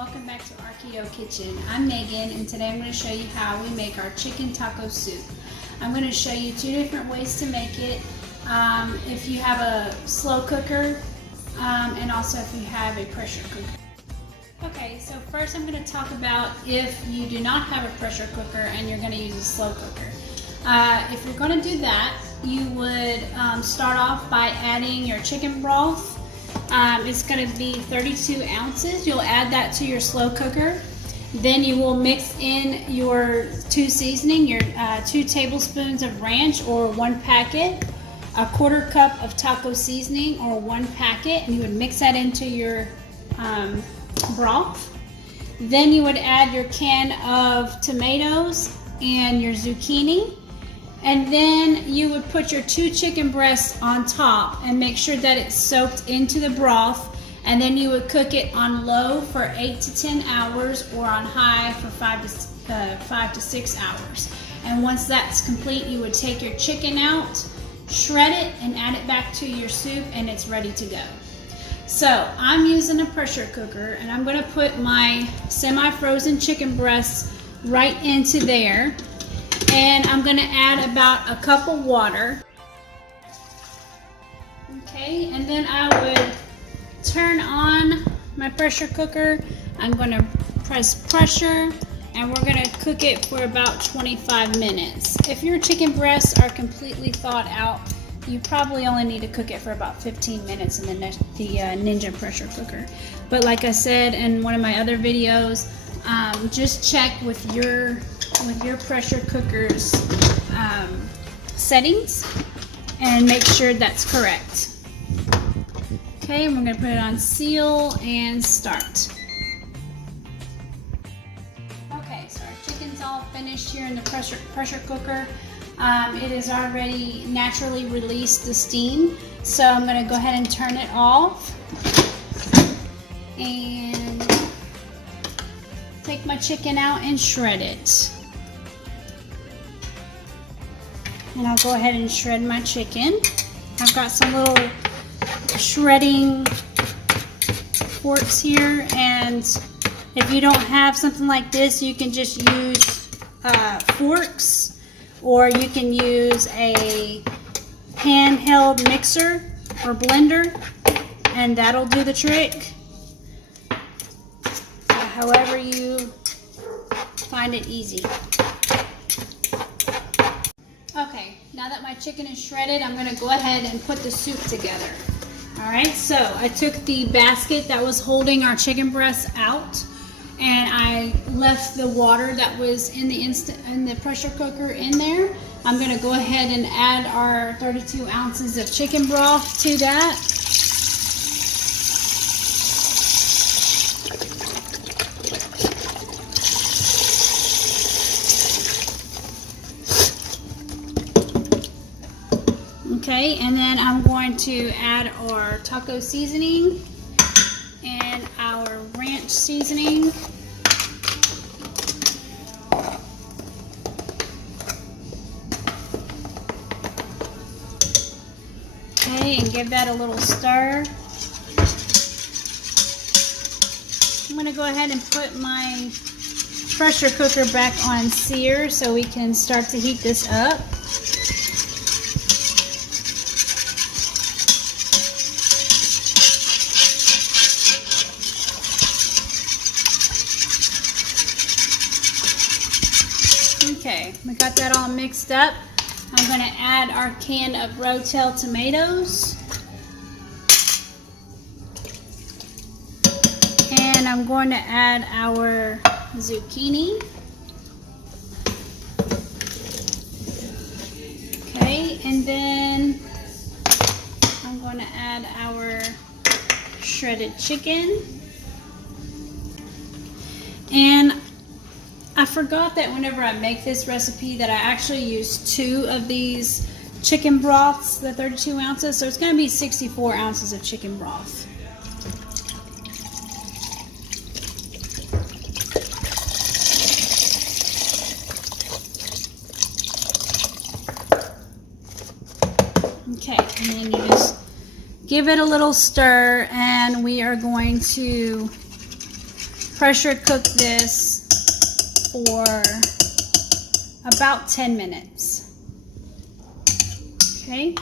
welcome back to our Keto Kitchen. I'm Megan, and today I'm going to show you how we make our chicken taco soup. I'm going to show you two different ways to make it. If you have a slow cooker, and also if you have a pressure cooker. Okay, so first I'm going to talk about if you do not have a pressure cooker and you're going to use a slow cooker. If you're going to do that, you would start off by adding your chicken broth. It's going to be 32 ounces. You'll add that to your slow cooker. Then you will mix in your seasoning, your 2 tablespoons of ranch or 1 packet, a 1/4 cup of taco seasoning or 1 packet, and you would mix that into your broth. Then you would add your can of tomatoes and your zucchini. And then you would put your 2 chicken breasts on top and make sure that it's soaked into the broth. And then you would cook it on low for 8 to 10 hours or on high for 5 to 6 hours. And once that's complete, you would take your chicken out, shred it, and add it back to your soup, and it's ready to go. So I'm using a pressure cooker, and I'm going to put my semi-frozen chicken breasts right into there. And I'm going to add about a cup of water. Okay, and then I would turn on my pressure cooker. I'm going to press pressure, and we're going to cook it for about 25 minutes. If your chicken breasts are completely thawed out, you probably only need to cook it for about 15 minutes in the Ninja pressure cooker. But like I said in one of my other videos, just check with your pressure cooker's settings and make sure that's correct. Okay, and we're going to put it on seal and start. Okay, so our chicken's all finished here in the pressure cooker. It has already naturally released the steam, so I'm going to go ahead and turn it off and take my chicken out and shred it. And I'll go ahead and shred my chicken. I've got some little shredding forks here, and if you don't have something like this, you can just use forks, or you can use a handheld mixer or blender, and that'll do the trick. However you find it easy. Okay, now that my chicken is shredded, I'm going to go ahead and put the soup together. Alright, so I took the basket that was holding our chicken breasts out, and I left the water that was in the pressure cooker in there. I'm going to go ahead and add our 32 ounces of chicken broth to that. Okay, and then I'm going to add our taco seasoning and our ranch seasoning. Okay, and give that a little stir. I'm going to go ahead and put my pressure cooker back on sear so we can start to heat this up. Okay, we got that all mixed up. I'm going to add our can of Rotel tomatoes. And I'm going to add our zucchini. Okay, and then I'm going to add our shredded chicken. And I forgot that whenever I make this recipe that I actually use 2 of these chicken broths, the 32 ounces, so it's going to be 64 ounces of chicken broth. Okay, and then you just give it a little stir, and we are going to pressure cook this for about 10 minutes. Okay,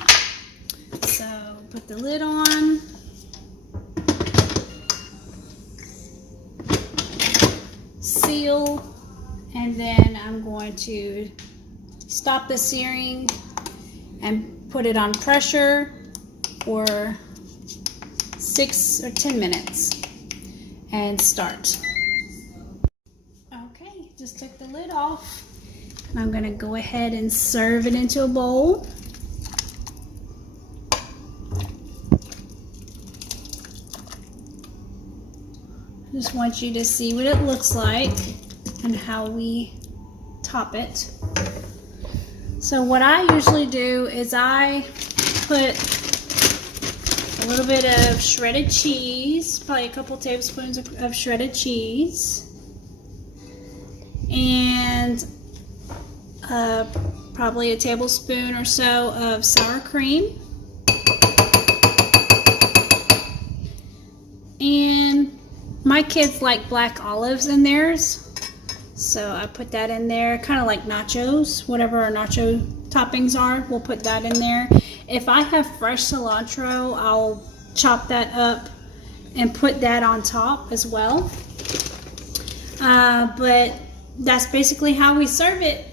so put the lid on. Seal, and then I'm going to stop the searing and put it on pressure for 6 or 10 minutes and start. Okay, just took the lid off. I'm going to go ahead and serve it into a bowl. I just want you to see what it looks like and how we top it. So what I usually do is I put a little bit of shredded cheese, probably a couple tablespoons of shredded cheese, and probably a tablespoon or so of sour cream, and my kids like black olives in theirs, so I put that in there, kind of like nachos, whatever our nacho toppings are, we'll put that in there. If I have fresh cilantro, I'll chop that up and put that on top as well. But that's basically how we serve it.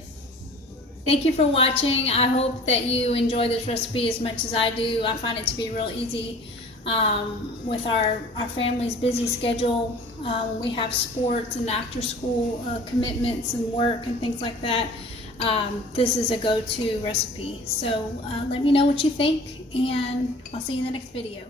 Thank you for watching. I hope that you enjoy this recipe as much as I do. I find it to be real easy. With our family's busy schedule, we have sports and after school commitments and work and things like that. This is a go-to recipe. So let me know what you think, and I'll see you in the next video.